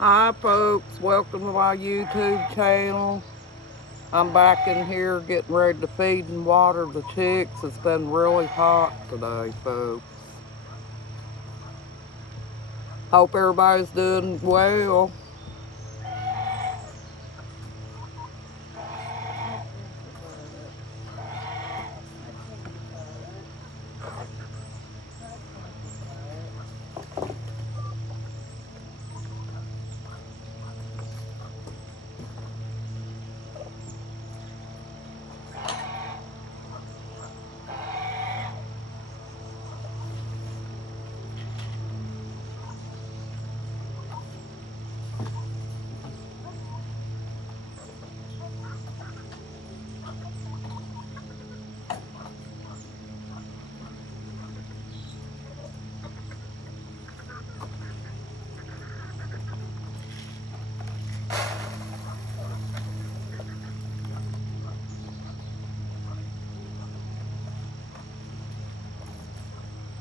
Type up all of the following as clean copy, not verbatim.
Hi folks, welcome to my YouTube channel. I'm back in here getting ready to feed and water the chicks. It's been really hot today, folks. Hope everybody's doing well.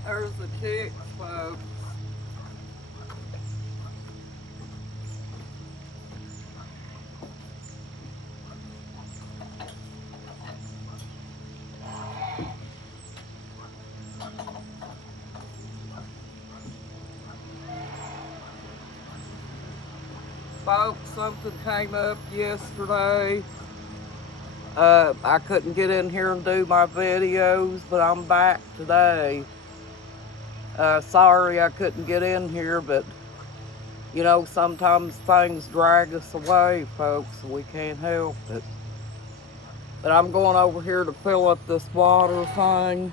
There's the chicks, folks. Folks, something came up yesterday. I couldn't get in here and do my videos, but I'm back today. Sorry I couldn't get in here, but sometimes things drag us away, folks, and we can't help it. But I'm going over here to fill up this water thing.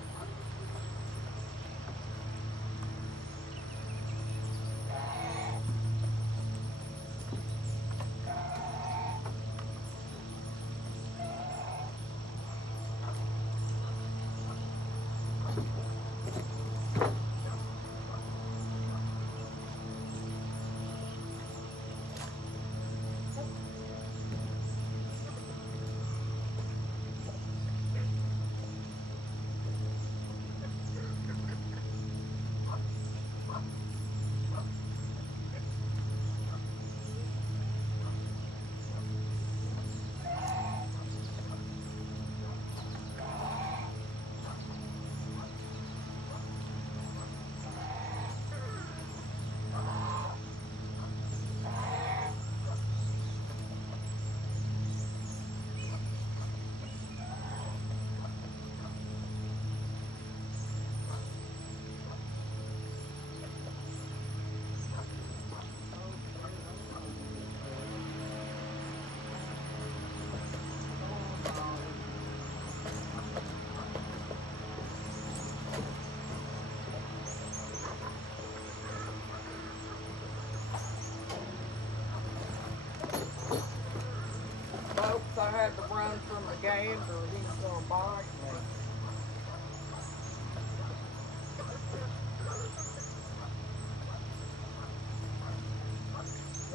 Folks, I had to run from a gander. He's gonna bite me.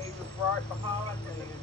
He was right behind me again.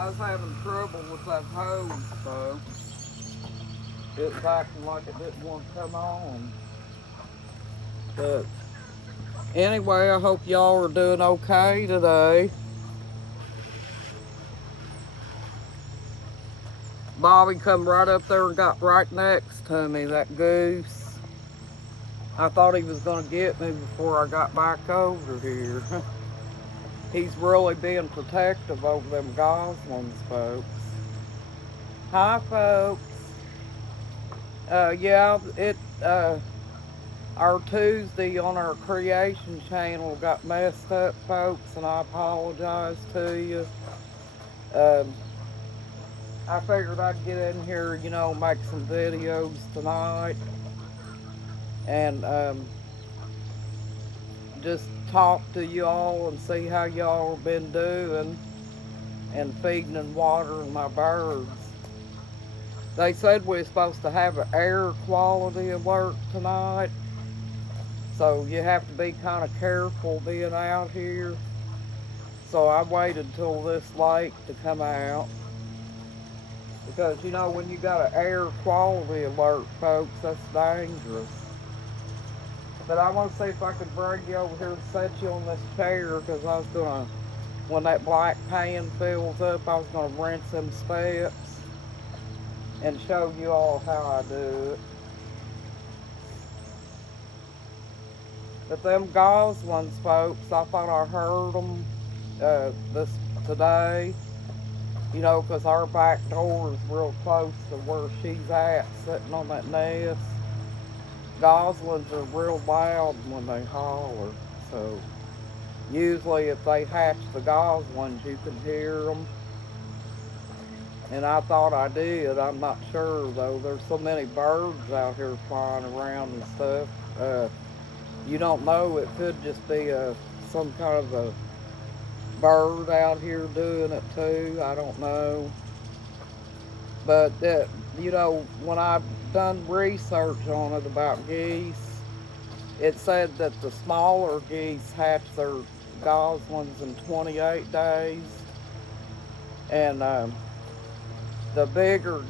I was having trouble with that hose, so it was acting like it didn't want to come on. But anyway, I hope y'all are doing okay today. Bobby come right up there and got right next to me, that goose. I thought he was going to get me before I got back over here. He's really being protective over them goslings, folks. Hi, folks. Yeah, our Tuesday on our creation channel got messed up, folks, and I apologize to you. I figured I'd get in here, you know, make some videos tonight, and just talk to y'all and see how y'all been doing, and feeding and watering my birds. They said we were supposed to have an air quality alert tonight, so you have to be kind of careful being out here. So I waited till this late to come out, because you know when you got an air quality alert, folks, that's dangerous. But I want to see if I could bring you over here and set you on this chair, because I was gonna, when that black pan fills up, I was gonna rinse them steps and show you all how I do it. But them goslings, folks, I thought I heard them this today. You know, because our back door is real close to where she's at, sitting on that nest. Goslings are real loud when they holler, so usually if they hatch the goslings, you can hear them. And I thought I did. I'm not sure, though. There's so many birds out here flying around and stuff. You don't know. It could just be some kind of a bird out here doing it, too. I don't know. But, you know, when I've done research on it about geese, it said that the smaller geese hatch their goslings in 28 days. And the bigger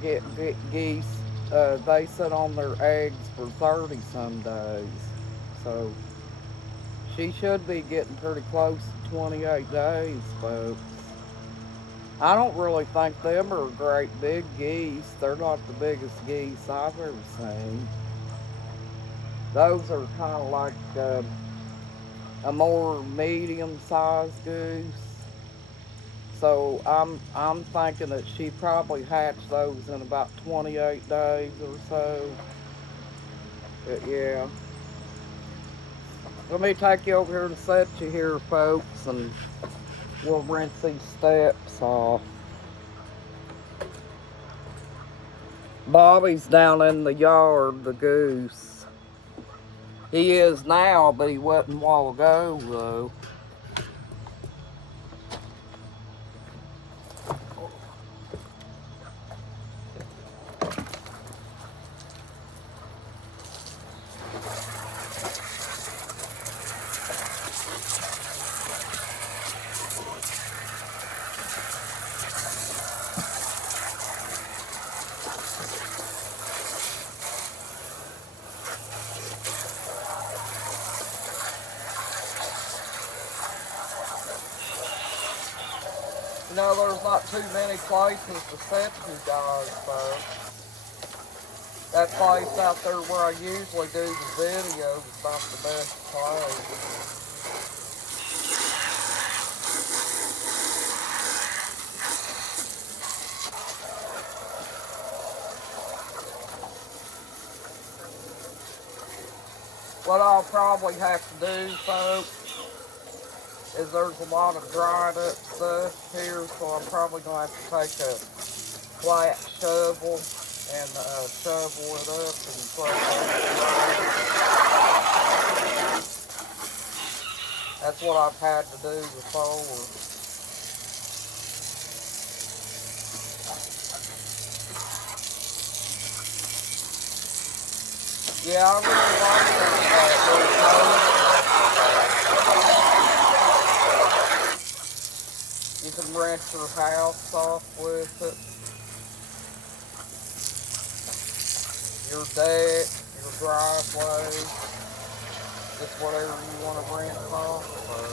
geese, they sit on their eggs for 30-some days. So she should be getting pretty close to 28 days, folks. I don't really think them are great big geese. They're not the biggest geese I've ever seen. Those are kind of like a more medium-sized goose. So I'm thinking that she probably hatched those in about 28 days or so. But yeah. Let me take you over here and set you here, folks, and we'll rinse these steps off. Bobby's down in the yard, the goose. He is now, but he wasn't a while ago, though. You know, there's not too many places to set you guys, folks. That place out there where I usually do the videos is not the best place. What I'll probably have to do, folks, is there's a lot of dried up stuff here, so I'm probably going to have to take a flat shovel and shovel it up and put it. That's what I've had to do before. Yeah, I really like that. You can rinse your house off driveway, just whatever you want to rent it off of.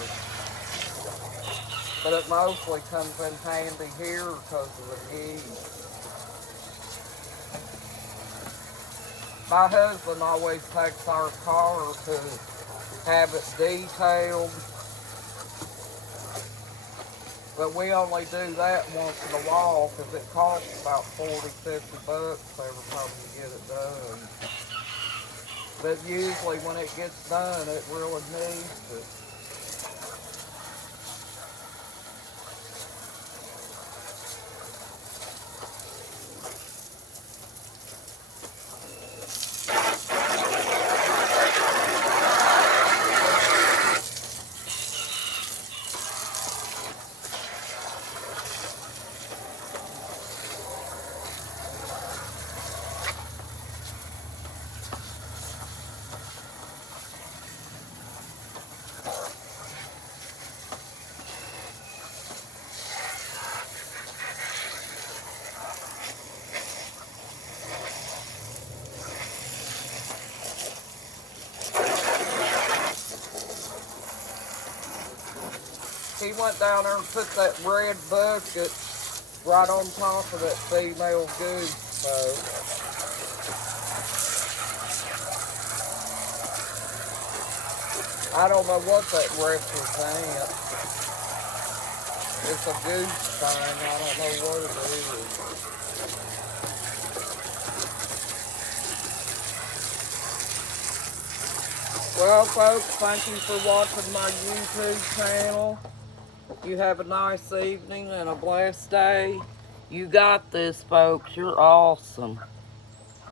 But it mostly comes in handy here because of the geese. My husband always takes our car to have it detailed, but we only do that once in a while because it costs about 40, 50 bucks every time you get it done. But usually when it gets done, it really needs it. He went down there and put that red bucket right on top of that female goose, so I don't know what that represents. It's a goose thing, I don't know what it is. Well, folks, thank you for watching my YouTube channel. You have a nice evening and a blessed day. You got this, folks. You're awesome.